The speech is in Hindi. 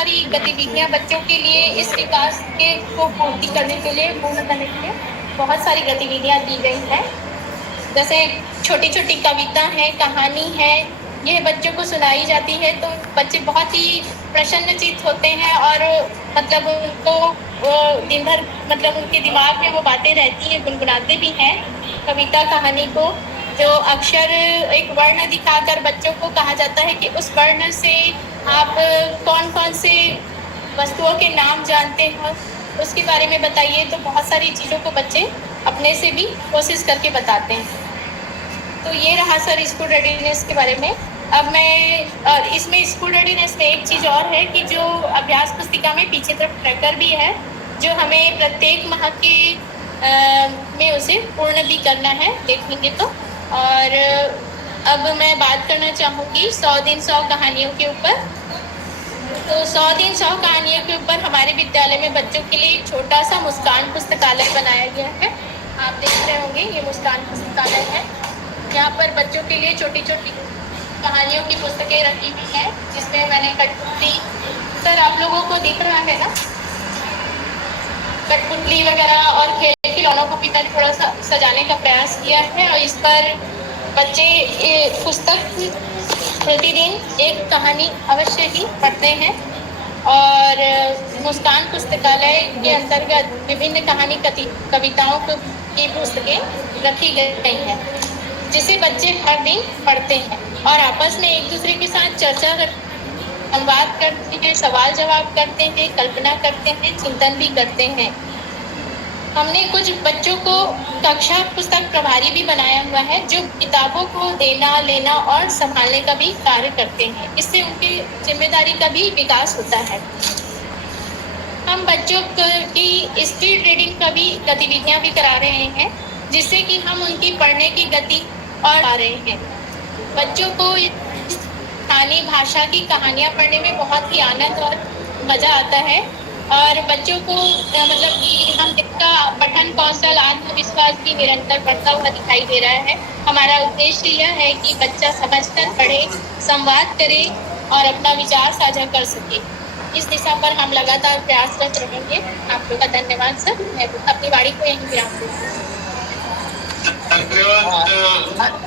सारी गतिविधियां बच्चों के लिए इस विकास के को पूर्ण करने के लिए बहुत सारी गतिविधियां की गई हैं। जैसे छोटी छोटी कविता है, कहानी है, यह बच्चों को सुनाई जाती है तो बच्चे बहुत ही प्रसन्नचित्त होते हैं और मतलब उनको दिन भर मतलब उनके दिमाग में वो बातें रहती हैं, गुनगुनाते भी हैं कविता कहानी को। जो अक्षर एक वर्ण दिखाकर बच्चों को कहा जाता है कि उस वर्ण से आप कौन कौन से वस्तुओं के नाम जानते हो, उसके बारे में बताइए। तो बहुत सारी चीज़ों को बच्चे अपने से भी कोशिश करके बताते हैं। तो ये रहा सर स्कूल रेडीनेस के बारे में। अब मैं इसमें स्कूल रेडीनेस में एक चीज़ और है कि जो अभ्यास पुस्तिका में पीछे तरफ ट्रैकर भी है, जो हमें प्रत्येक माह के में उसे पूर्ण भी करना है, देखेंगे तो। और अब मैं बात करना चाहूँगी 100 दिन 100 कहानियों के ऊपर। तो 100 दिन 100 कहानियों के ऊपर हमारे विद्यालय में बच्चों के लिए एक छोटा सा मुस्कान पुस्तकालय बनाया गया है। आप देख रहे होंगे, ये मुस्कान पुस्तकालय है। यहाँ पर बच्चों के लिए छोटी छोटी कहानियों की पुस्तकें रखी हुई हैं, जिसमें मैंने कठपुतली, सर आप लोगों को दिख रहा है ना, कठपुतली वगैरह और खेल खिलौनों को भी मैंने थोड़ा सा सजाने का प्रयास किया है। और इस पर बच्चे पुस्तक प्रतिदिन एक कहानी अवश्य ही पढ़ते हैं। और मुस्कान पुस्तकालय के अंतर्गत विभिन्न कहानी कविताओं की पुस्तकें रखी गई हैं, जिसे बच्चे हर दिन पढ़ते हैं और आपस में एक दूसरे के साथ चर्चा संवाद करते हैं, सवाल जवाब करते हैं, कल्पना करते हैं, चिंतन भी करते हैं। हमने कुछ बच्चों को कक्षा पुस्तक प्रभारी भी बनाया हुआ है, जो किताबों को देना लेना और संभालने का भी कार्य करते हैं। इससे उनकी जिम्मेदारी का भी विकास होता है। हम बच्चों की स्पीड रीडिंग का भी गतिविधियां भी करा रहे हैं, जिससे कि हम उनकी पढ़ने की गति और आ रहे हैं। बच्चों को स्थानीय भाषा की कहानियां पढ़ने में बहुत ही आनंद और मजा आता है। और बच्चों को मतलब कि हम जिसका पठन कौशल आत्मविश्वास भी निरंतर बढ़ता हुआ दिखाई दे रहा है। हमारा उद्देश्य यह है कि बच्चा समझकर पढ़े, संवाद करे और अपना विचार साझा कर सके। इस दिशा पर हम लगातार प्रयासरत रहेंगे। आप लोग का धन्यवाद सर। मैं अपनी वाणी को यहीं विराम दूंगी। धन्यवाद।